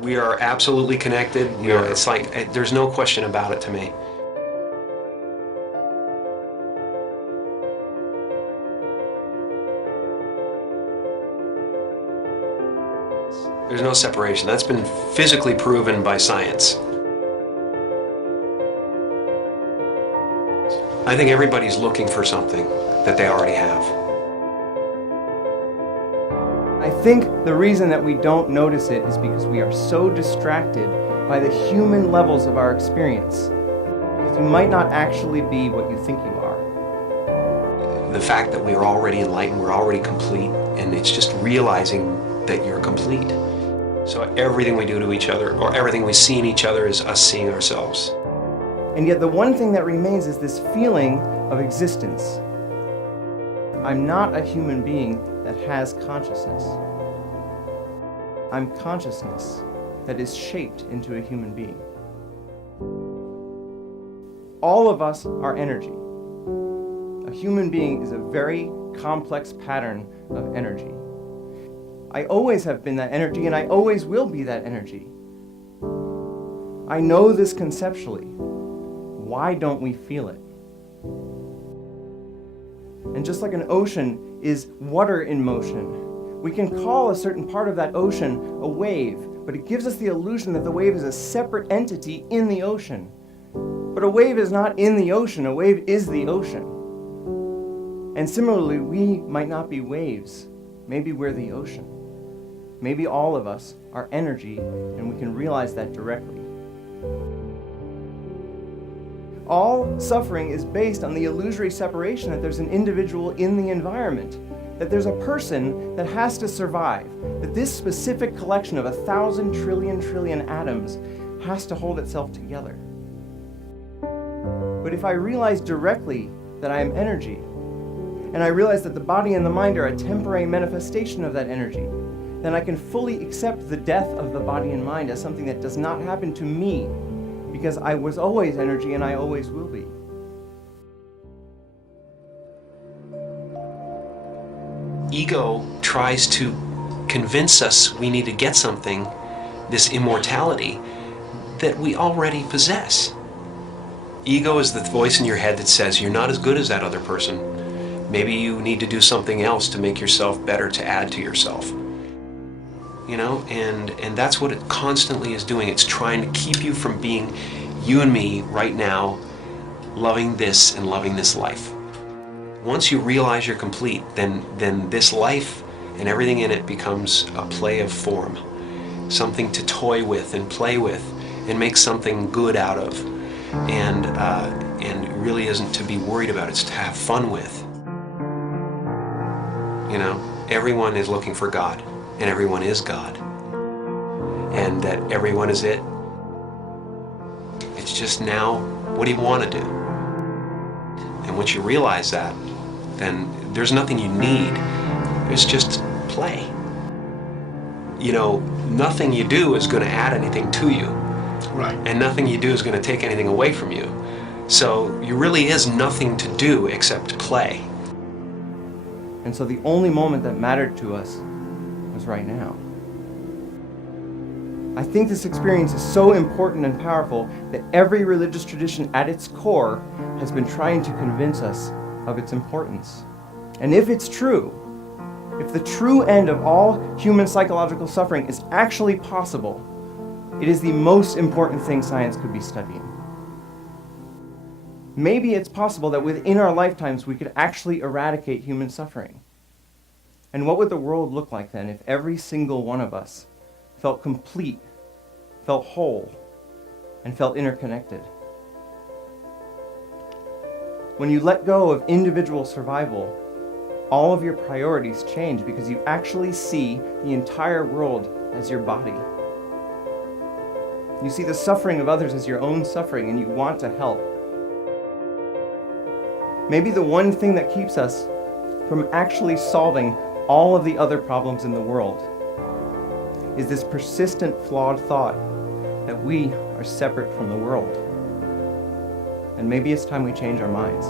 We are absolutely connected. You know, it's like, there's no question about it to me. There's no separation. That's been physically proven by science. I think everybody's looking for something that they already have. I think the reason that we don't notice it is because we are so distracted by the human levels of our experience. Because you might not actually be what you think you are. The fact that we're already enlightened, we're already complete, and it's just realizing that you're complete. So everything we do to each other, or everything we see in each other, is us seeing ourselves. And yet the one thing that remains is this feeling of existence. I'm not a human being that has consciousness. I'm consciousness that is shaped into a human being. All of us are energy. A human being is a very complex pattern of energy. I always have been that energy, and I always will be that energy. I know this conceptually. Why don't we feel it? And just like an ocean is water in motion, we can call a certain part of that ocean a wave, but it gives us the illusion that the wave is a separate entity in the ocean. But a wave is not in the ocean, a wave is the ocean. And similarly, we might not be waves. Maybe we're the ocean. Maybe all of us are energy, and we can realize that directly. All suffering is based on the illusory separation that there's an individual in the environment, that there's a person that has to survive, that this specific collection of 1,000 trillion atoms has to hold itself together. But if I realize directly that I am energy, and I realize that the body and the mind are a temporary manifestation of that energy, then I can fully accept the death of the body and mind as something that does not happen to me, because I was always energy and I always will be. Ego tries to convince us we need to get something, this immortality, that we already possess. Ego is the voice in your head that says you're not as good as that other person. Maybe you need to do something else to make yourself better, to add to yourself. You know, and that's what it constantly is doing. It's trying to keep you from being you and me right now, loving this and loving this life. Once you realize you're complete, then this life and everything in it becomes a play of form, something to toy with and play with and make something good out of, and it really isn't to be worried about. It's to have fun with. You know, everyone is looking for God. And everyone is God, and that everyone is it. It's just now, what do you want to do? And once you realize that, then there's nothing you need. It's just play. You know, nothing you do is going to add anything to you. Right. And nothing you do is going to take anything away from you. So there really is nothing to do except play. And so the only moment that mattered to us was right now. I think this experience is so important and powerful that every religious tradition at its core has been trying to convince us of its importance. And if it's true, if the true end of all human psychological suffering is actually possible, it is the most important thing science could be studying. Maybe it's possible that within our lifetimes we could actually eradicate human suffering. And what would the world look like then if every single one of us felt complete, felt whole, and felt interconnected? When you let go of individual survival, all of your priorities change because you actually see the entire world as your body. You see the suffering of others as your own suffering, and you want to help. Maybe the one thing that keeps us from actually solving all of the other problems in the world is this persistent, flawed thought that we are separate from the world. And maybe it's time we change our minds.